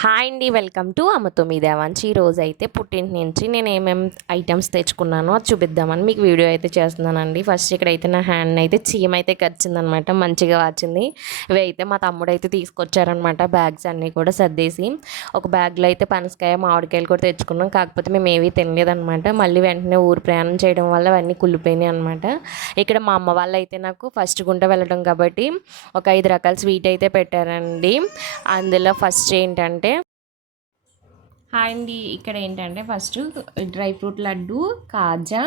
Hi అండి, welcome to అమ్మతో మీ దేవాంచి. ఈరోజు అయితే పుట్టింటి నుంచి నేను ఏమేమి ఐటమ్స్ తెచ్చుకున్నానో అది చూపిద్దామని మీకు వీడియో అయితే చేస్తున్నానండి. ఫస్ట్ ఇక్కడైతే నా హ్యాండ్ అయితే చీమ అయితే కరిచిందనమాట, మంచిగా వచ్చింది. ఇవి అయితే మా తమ్ముడు అయితే తీసుకొచ్చారనమాట, బ్యాగ్స్ అన్నీ కూడా సర్దేసి. ఒక బ్యాగ్లో అయితే పనసకాయ మామిడికాయలు కూడా తెచ్చుకున్నాం, కాకపోతే మేము ఏవీ తినలేదనమాట. మళ్ళీ వెంటనే ఊరు ప్రయాణం చేయడం వల్ల అవన్నీ కుళ్ళిపోయినాయి అనమాట. ఇక్కడ మా అమ్మ వాళ్ళు అయితే నాకు ఫస్ట్ గుంట వెళ్ళడం కాబట్టి ఒక 5 రకాల స్వీట్ అయితే పెట్టారండి. అందులో ఫస్ట్ ఏంటంటే హాయ్ అండి, ఇక్కడ ఏంటంటే ఫస్ట్ డ్రై ఫ్రూట్ లడ్డు, కాజా,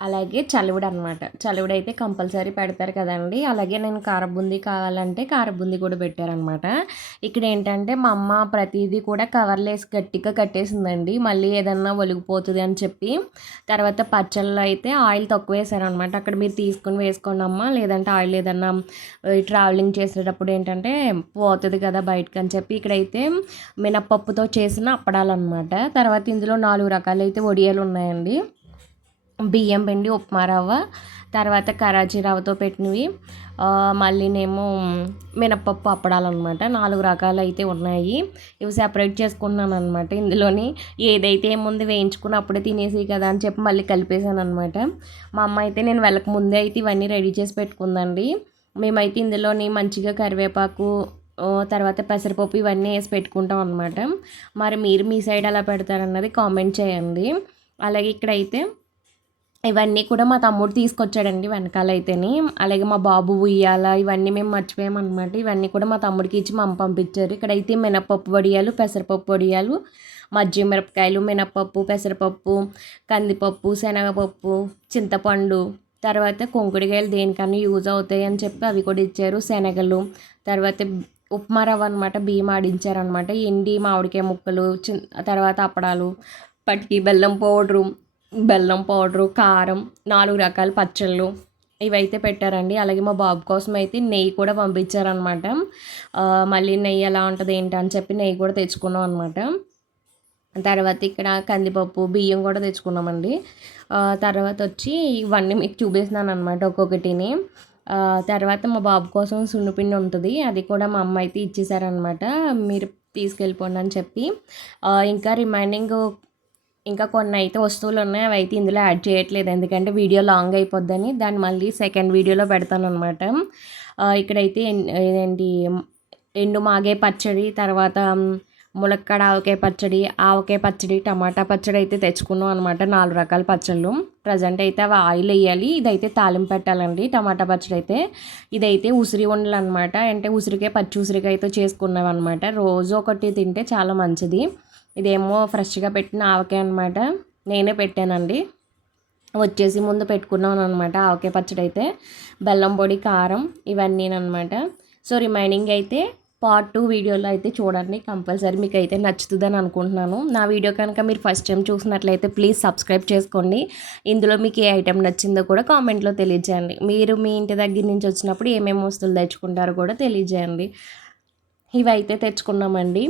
అలాగే చలివిడి అనమాట. చలివిడి అయితే కంపల్సరీ పెడతారు కదండి. అలాగే నేను కారబుందీ కావాలంటే కారబుందీ కూడా పెట్టారనమాట. ఇక్కడ ఏంటంటే మా అమ్మ ప్రతిదీ కూడా కవర్లో వేసి గట్టిగా కట్టేసిందండి, మళ్ళీ ఏదన్నా ఒలిగిపోతుంది అని చెప్పి. తర్వాత పచ్చళ్ళు అయితే ఆయిల్ తక్కువ వేసారనమాట. అక్కడ మీరు తీసుకుని వేసుకోండి అమ్మ, లేదంటే ఆయిల్ ఏదన్నా ట్రావెలింగ్ చేసేటప్పుడు ఏంటంటే పోతుంది కదా బయటకు అని చెప్పి. ఇక్కడైతే మినప్పప్పుతో చేసిన అప్పడాలన్నమాట. తర్వాత ఇందులో 4 రకాలు అయితే వడియాలు ఉన్నాయండి. బియ్యం పిండి, ఉప్మా రవ్వ, తర్వాత కరాచీ రవ్వతో పెట్టినవి, మళ్ళీనేమో మినప్పప్పు అప్పడాలన్నమాట. 4 రకాలు అయితే ఉన్నాయి. ఇవి సెపరేట్ చేసుకున్నాను అనమాట. ఇందులోని ఏదైతే ఏముంది వేయించుకుని అప్పుడే తినేసి కదా అని చెప్పి మళ్ళీ కలిపేశాను అనమాట. మా అమ్మ అయితే నేను వెళ్ళక ముందే అయితే ఇవన్నీ రెడీ చేసి పెట్టుకుందండి. మేమైతే ఇందులోని మంచిగా కరివేపాకు, తర్వాత పెసరపప్పు ఇవన్నీ వేసి పెట్టుకుంటాం అనమాట. మరి మీరు మీ సైడ్ ఎలా పెడతారన్నది కామెంట్ చేయండి. అలాగే ఇక్కడైతే ఇవన్నీ కూడా మా తమ్ముడు తీసుకొచ్చాడండి వెనకాలైతేని. అలాగే మా బాబు ఉయ్యాల ఇవన్నీ మేము మర్చిపోయామన్నమాట. ఇవన్నీ కూడా మా తమ్ముడికి ఇచ్చి మా అమ్మ పంపించారు. ఇక్కడైతే మినపప్పు వడియాలు, పెసరపప్పు వడియాలు, మజ్జిగ మిరపకాయలు, మినపప్పు, పెసరపప్పు, కందిపప్పు, శనగపప్పు, చింతపండు, తర్వాత కుంకుడుకాయలు దేనికన్నా యూజ్ అవుతాయి అని చెప్పి అవి కూడా ఇచ్చారు. శనగలు, తర్వాత ఉప్మా రవ్వ అనమాట, బియ్యం ఆడించారనమాట, ఎండి మామిడికాయ ముక్కలు, తర్వాత అప్పడాలు, పటికి బెల్లం పౌడరు, కారం, 4 రకాల పచ్చళ్ళు ఇవైతే పెట్టారండి. అలాగే మా బాబు కోసం అయితే నెయ్యి కూడా పంపించారనమాట. మళ్ళీ నెయ్యి ఎలా ఉంటుంది ఏంటి అని చెప్పి నెయ్యి కూడా తెచ్చుకున్నాం అనమాట. తర్వాత ఇక్కడ కందిపప్పు, బియ్యం కూడా తెచ్చుకున్నామండి. తర్వాత వచ్చి ఇవన్నీ మీకు చూపిస్తున్నాను అనమాట ఒక్కొక్కటిని. తర్వాత మా బాబు కోసం సున్నిపిండి ఉంటుంది, అది కూడా మా అమ్మ అయితే ఇచ్చేసారనమాట, మీరు తీసుకెళ్ళిపోండి అని చెప్పి. ఇంకా రిమైనింగ్ ఇంకా కొన్ని అయితే వస్తువులు ఉన్నాయి, అవి అయితే ఇందులో యాడ్ చేయట్లేదు ఎందుకంటే వీడియో లాంగ్ అయిపోద్దని. దాన్ని మళ్ళీ సెకండ్ వీడియోలో పెడతాను అనమాట. ఇక్కడైతే ఏంటి ఎండు మాగే పచ్చడి, తర్వాత ములక్కాడ ఆవకాయ పచ్చడి, టమాటా పచ్చడి అయితే తెచ్చుకున్నాం అనమాట. 4 రకాల పచ్చళ్ళు. ప్రజెంట్ అయితే అవి ఆయిల్ వేయాలి, ఇదైతే తాలింపు పెట్టాలండి. టమాటా పచ్చడి అయితే ఇదైతే ఉసిరి ఉండలు అనమాట, అంటే ఉసిరికాయ, పచ్చి ఉసిరికాయతో చేసుకున్నాం అనమాట. రోజు ఒకటి తింటే చాలా మంచిది. ఇదేమో ఫ్రెష్గా పెట్టిన ఆవకాయ అనమాట, నేనే పెట్టానండి. వచ్చేసి ముందు పెట్టుకున్నాను అనమాట ఆవకాయ పచ్చడి అయితే. బెల్లం పొడి, కారం ఇవన్నీ అనమాట. సో రిమైనింగ్ అయితే పార్ట్ 2 వీడియోలో అయితే చూడండి, కంపల్సరీ మీకు అయితే నచ్చుతుందని అనుకుంటున్నాను. నా వీడియో కనుక మీరు ఫస్ట్ టైం చూసినట్లయితే ప్లీజ్ సబ్స్క్రైబ్ చేసుకోండి. ఇందులో మీకు ఏ ఐటెం నచ్చిందో కూడా కామెంట్లో తెలియజేయండి. మీరు మీ ఇంటి దగ్గర నుంచి వచ్చినప్పుడు ఏమేమి వస్తువులు తెచ్చుకుంటారో కూడా తెలియజేయండి. ఇవైతే తెచ్చుకున్నామండి.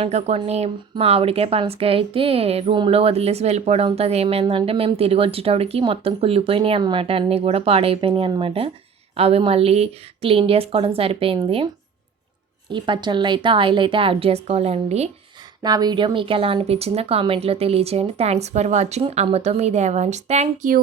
ఇంకా కొన్ని మామిడికాయ, పనసకాయ అయితే రూమ్లో వదిలేసి వెళ్ళిపోవడంతో అది ఏమైందంటే మేము తిరిగి వచ్చేటప్పటికి మొత్తం కుళ్ళిపోయినాయి అనమాట, అన్నీ కూడా పాడైపోయినాయి అనమాట. అవి మళ్ళీ క్లీన్ చేసుకోవడం సరిపోయింది. ఈ పచ్చళ్ళు అయితే ఆయిల్ అయితే యాడ్ చేసుకోవాలండి. నా వీడియో మీకు ఎలా అనిపించిందో కామెంట్లో తెలియచేయండి. Thanks for watching. అమ్మతో మీ దేవాంశ్. Thank you.